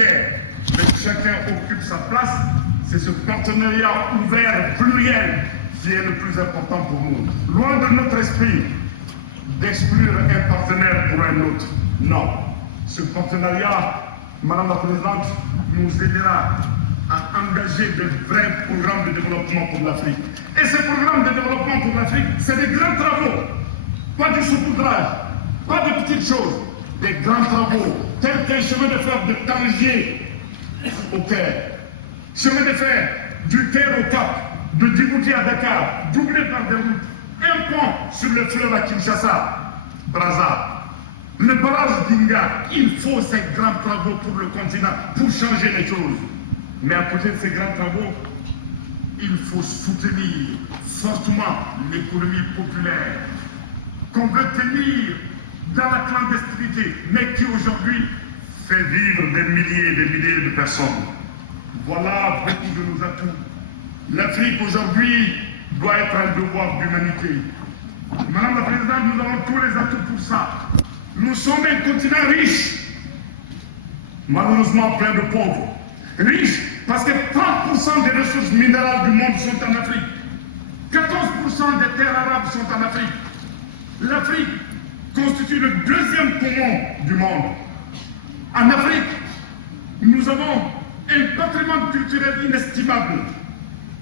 guerre, mais chacun occupe sa place. C'est ce partenariat ouvert, pluriel, qui est le plus important pour nous. Loin de notre esprit d'exclure un partenaire pour un autre. Non. Ce partenariat, Madame la Présidente, nous aidera à engager de vrais programmes de développement pour l'Afrique. Et ces programmes de développement pour l'Afrique, c'est des grands travaux. Pas du saupoudrage, pas de petites choses, des grands travaux, tels qu'un chemin de fer de Tangier au Caire, chemin de fer du Caire au Cap, de Djibouti à Dakar, doublé par des routes, un pont sur le fleuve à Kinshasa, Brazza, le barrage d'Inga. Il faut ces grands travaux pour le continent, pour changer les choses. Mais à côté de ces grands travaux, il faut soutenir fortement l'économie populaire qu'on veut tenir dans la clandestinité, mais qui aujourd'hui fait vivre des milliers et des milliers de personnes. Voilà beaucoup de nos atouts. L'Afrique aujourd'hui doit être un devoir d'humanité. Madame la Présidente, nous avons tous les atouts pour ça. Nous sommes un continent riche, malheureusement plein de pauvres. Riche parce que 30% des ressources minérales du monde sont en Afrique. 14% des terres arabes sont en Afrique. L'Afrique constitue le deuxième poumon du monde. En Afrique, nous avons un patrimoine culturel inestimable,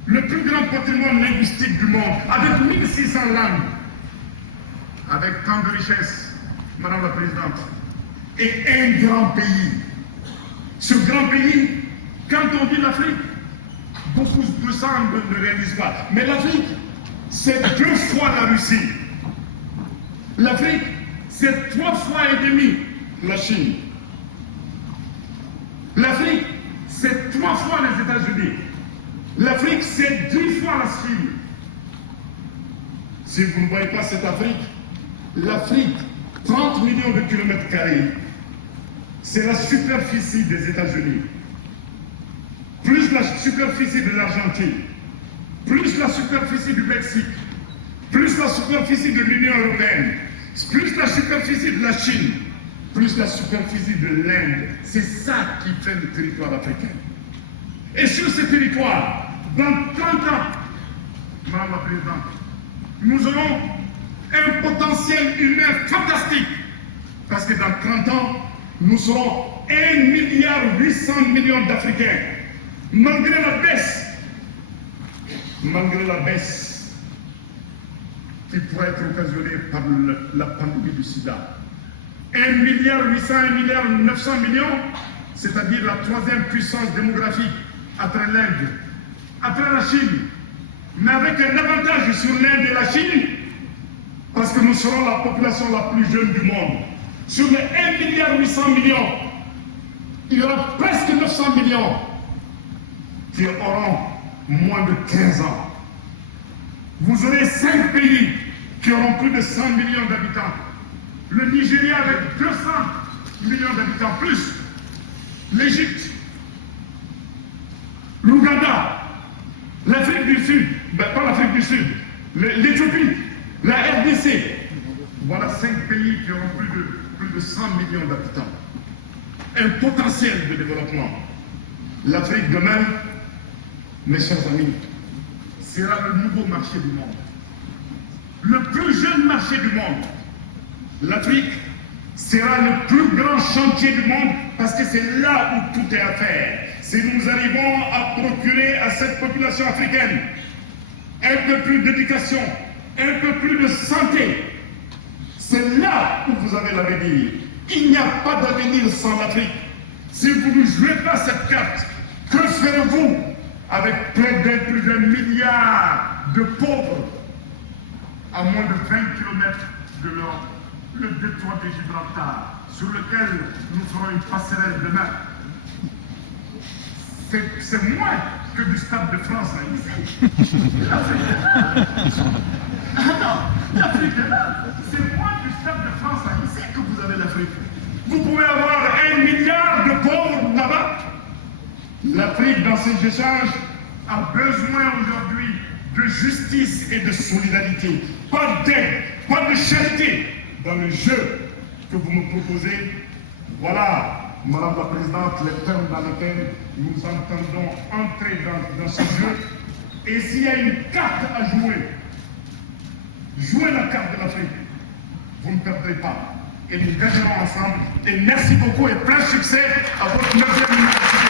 le plus grand patrimoine linguistique du monde, avec 1600 langues, avec tant de richesses, Madame la Présidente, et un grand pays. Ce grand pays, quand on dit l'Afrique, beaucoup de ça ne réalisent pas. Mais l'Afrique, c'est 2 fois la Russie. L'Afrique, c'est 3 fois et demi la Chine. L'Afrique, c'est 3 fois les États-Unis. L'Afrique, c'est 10 fois la Chine. Si vous ne voyez pas cette Afrique, l'Afrique, 30 millions de kilomètres carrés, c'est la superficie des États-Unis, plus la superficie de l'Argentine, plus la superficie du Mexique, plus la superficie de l'Union européenne, plus la superficie de la Chine, plus la superficie de l'Inde. C'est ça qui fait le territoire africain. Et sur ce territoire, dans 30 ans, Madame la Présidente, nous aurons un potentiel humain fantastique. Parce que dans 30 ans, nous serons 1,8 milliard d'Africains. Malgré la baisse qui pourrait être occasionnée par la pandémie du sida. 1,8 milliard, 1,9 milliard, c'est-à-dire la 3e puissance démographique après l'Inde, après la Chine, mais avec un avantage sur l'Inde et la Chine, parce que nous serons la population la plus jeune du monde. Sur les 1,8 milliard, il y aura presque 900 millions qui auront moins de 15 ans. Vous aurez 5 pays qui auront plus de 100 millions d'habitants. Le Nigeria avec 200 millions d'habitants plus. L'Égypte, l'Ouganda, l'Afrique du Sud, pas l'Afrique du Sud, l'Éthiopie, la RDC. Voilà 5 pays qui auront plus de 100 millions d'habitants. Un potentiel de développement. L'Afrique demain, mes chers amis, sera le nouveau marché du monde. Le plus jeune marché du monde. L'Afrique sera le plus grand chantier du monde parce que c'est là où tout est à faire. Si nous arrivons à procurer à cette population africaine un peu plus d'éducation, un peu plus de santé, c'est là où vous avez l'avenir. Il n'y a pas d'avenir sans l'Afrique. Si vous ne jouez pas cette carte, que ferez-vous avec plus d'un milliard de pauvres à moins de 20 km de l'Europe, le détroit de Gibraltar, sur lequel nous ferons une passerelle demain? C'est moins que du Stade de France à Nice. L'Afrique est là. C'est moins du Stade de France à Nice que vous avez l'Afrique. Vous pouvez avoir 1 milliard de pauvres là-bas. L'Afrique, dans ses échanges, a besoin aujourd'hui de justice et de solidarité. Pas d'aide, pas de charité dans le jeu que vous me proposez. Voilà Madame la Présidente, les termes dans lesquels nous entendons entrer dans ce jeu. Et s'il y a une carte à jouer, jouez la carte de l'Afrique. Vous ne perdrez pas. Et nous gagnerons ensemble. Et merci beaucoup et plein succès à votre 9e